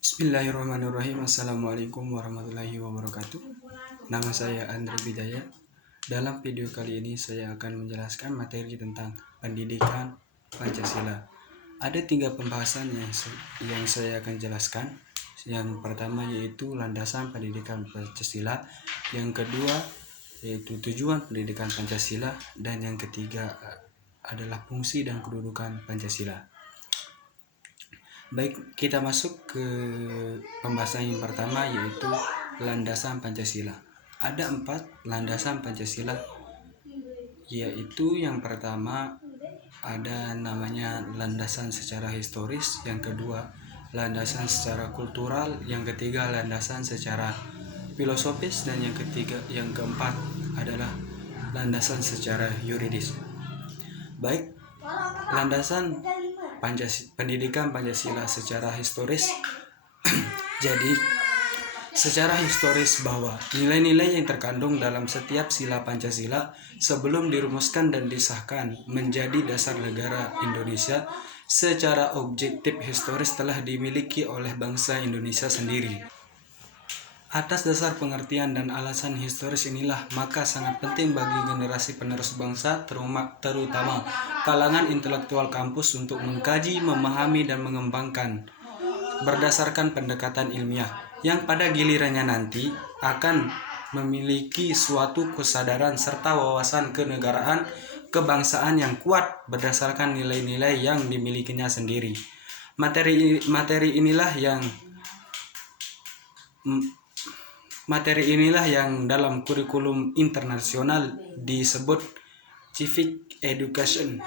Bismillahirrahmanirrahim. Assalamualaikum warahmatullahi wabarakatuh. Nama saya Andre Bidaya. Dalam video kali ini saya akan menjelaskan materi tentang pendidikan Pancasila. Ada 3 pembahasan yang saya akan jelaskan. Yang pertama yaitu landasan pendidikan Pancasila, yang kedua yaitu tujuan pendidikan Pancasila, dan yang ketiga adalah fungsi dan kedudukan Pancasila. Baik, kita masuk ke pembahasan yang pertama yaitu landasan Pancasila. Ada 4 landasan Pancasila, yaitu yang pertama ada namanya landasan secara historis, yang kedua landasan secara kultural, yang ketiga landasan secara filosofis, dan yang keempat adalah landasan secara yuridis. Baik, landasan pendidikan Pancasila secara historis. Jadi, secara historis bahwa nilai-nilai yang terkandung dalam setiap sila Pancasila sebelum dirumuskan dan disahkan menjadi dasar negara Indonesia secara objektif historis telah dimiliki oleh bangsa Indonesia sendiri. Atas dasar pengertian dan alasan historis inilah, maka sangat penting bagi generasi penerus bangsa, terutama kalangan intelektual kampus, untuk mengkaji, memahami, dan mengembangkan berdasarkan pendekatan ilmiah, yang pada gilirannya nanti akan memiliki suatu kesadaran serta wawasan kenegaraan kebangsaan yang kuat berdasarkan nilai-nilai yang dimilikinya sendiri. Materi inilah yang dalam kurikulum internasional disebut civic education,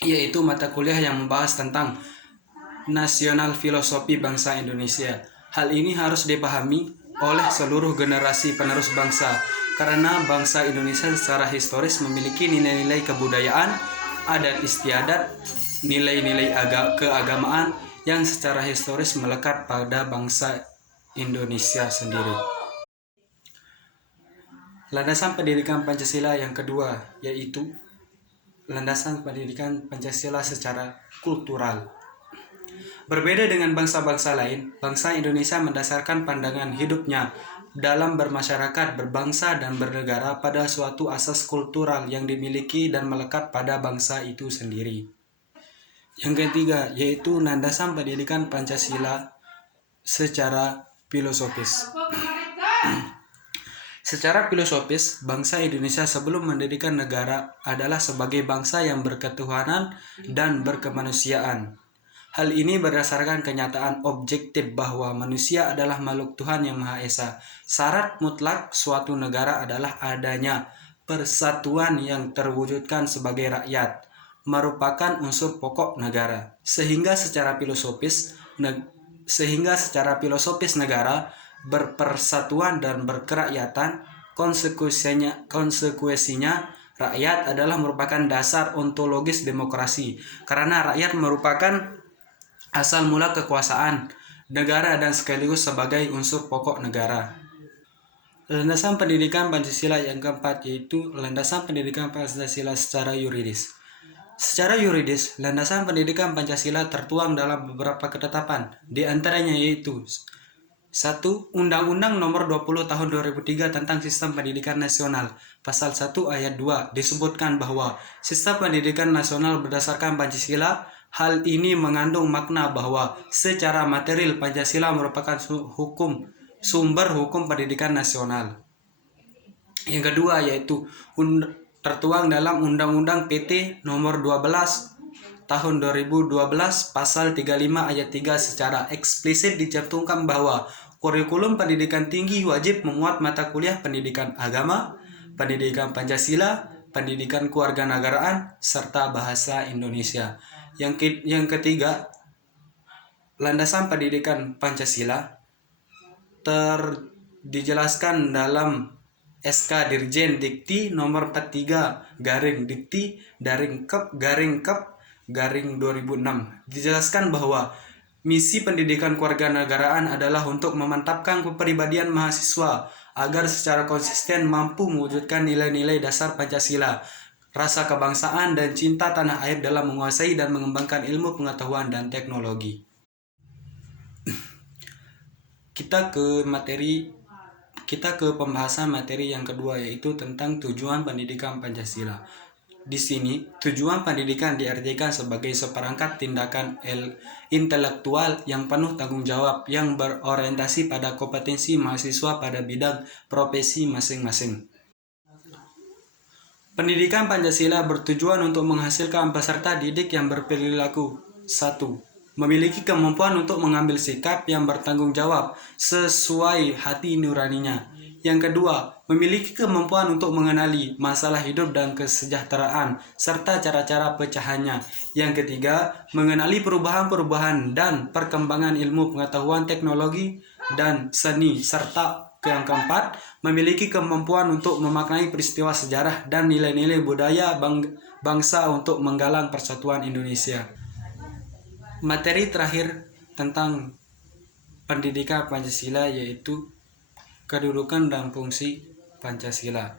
yaitu mata kuliah yang membahas tentang nasional filosofi bangsa Indonesia. Hal ini harus dipahami oleh seluruh generasi penerus bangsa, karena bangsa Indonesia secara historis memiliki nilai-nilai kebudayaan, adat istiadat, nilai-nilai keagamaan yang secara historis melekat pada bangsa Indonesia sendiri. Landasan pendidikan Pancasila yang kedua yaitu landasan pendidikan Pancasila secara kultural. Berbeda dengan bangsa-bangsa lain, bangsa Indonesia mendasarkan pandangan hidupnya dalam bermasyarakat, berbangsa, dan bernegara pada suatu asas kultural yang dimiliki dan melekat pada bangsa itu sendiri. Yang ketiga yaitu landasan pendidikan Pancasila secara filosofis. Secara filosofis, bangsa Indonesia sebelum mendirikan negara adalah sebagai bangsa yang berketuhanan dan berkemanusiaan. Hal ini berdasarkan kenyataan objektif bahwa manusia adalah makhluk Tuhan Yang Maha Esa. Syarat mutlak suatu negara adalah adanya persatuan yang terwujudkan sebagai rakyat, merupakan unsur pokok negara. Sehingga secara filosofis negara berpersatuan dan berkerakyatan, konsekuensinya rakyat adalah merupakan dasar ontologis demokrasi, karena rakyat merupakan asal mula kekuasaan negara dan sekaligus sebagai unsur pokok negara. Landasan pendidikan Pancasila yang keempat yaitu landasan pendidikan Pancasila secara yuridis. Secara yuridis, landasan pendidikan Pancasila tertuang dalam beberapa ketetapan, di antaranya yaitu 1. Undang-Undang Nomor 20 Tahun 2003 tentang Sistem Pendidikan Nasional. Pasal 1 Ayat 2 disebutkan bahwa sistem pendidikan nasional berdasarkan Pancasila. Hal ini mengandung makna bahwa secara material Pancasila merupakan sumber hukum pendidikan nasional. Yang kedua yaitu tertuang dalam Undang-Undang PT Nomor 12 Tahun 2012 Pasal 35 Ayat 3 secara eksplisit dicantumkan bahwa kurikulum pendidikan tinggi wajib memuat mata kuliah pendidikan agama, pendidikan Pancasila, pendidikan kewarganegaraan, serta bahasa Indonesia. Yang ketiga, landasan pendidikan Pancasila dijelaskan dalam SK Dirjen Dikti Nomor 43-Dikti-Kep-2006. Dijelaskan bahwa misi pendidikan kewarganegaraan adalah untuk memantapkan kepribadian mahasiswa agar secara konsisten mampu mewujudkan nilai-nilai dasar Pancasila, rasa kebangsaan, dan cinta tanah air dalam menguasai dan mengembangkan ilmu pengetahuan dan teknologi. kita ke pembahasan materi yang kedua, yaitu tentang tujuan pendidikan Pancasila. Di sini, tujuan pendidikan diartikan sebagai seperangkat tindakan intelektual yang penuh tanggung jawab yang berorientasi pada kompetensi mahasiswa pada bidang profesi masing-masing. Pendidikan Pancasila bertujuan untuk menghasilkan peserta didik yang berperilaku 1. Memiliki kemampuan untuk mengambil sikap yang bertanggung jawab sesuai hati nuraninya. Yang kedua, memiliki kemampuan untuk mengenali masalah hidup dan kesejahteraan serta cara-cara pecahannya. Yang ketiga, mengenali perubahan-perubahan dan perkembangan ilmu pengetahuan teknologi dan seni, serta yang keempat, memiliki kemampuan untuk memaknai peristiwa sejarah dan nilai-nilai budaya bangsa untuk menggalang persatuan Indonesia. Materi terakhir tentang pendidikan Pancasila yaitu kedudukan dan fungsi Pancasila.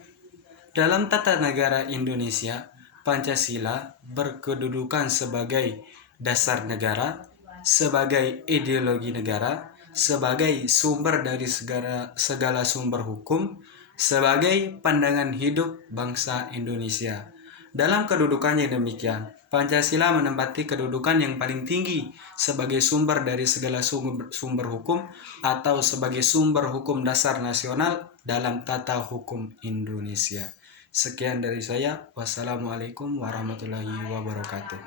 Dalam tata negara Indonesia, Pancasila berkedudukan sebagai dasar negara, sebagai ideologi negara, sebagai sumber dari segala sumber hukum, sebagai pandangan hidup bangsa Indonesia. Dalam kedudukannya demikian, Pancasila menempati kedudukan yang paling tinggi sebagai sumber dari segala sumber hukum atau sebagai sumber hukum dasar nasional dalam tata hukum Indonesia. Sekian dari saya. Wassalamualaikum warahmatullahi wabarakatuh.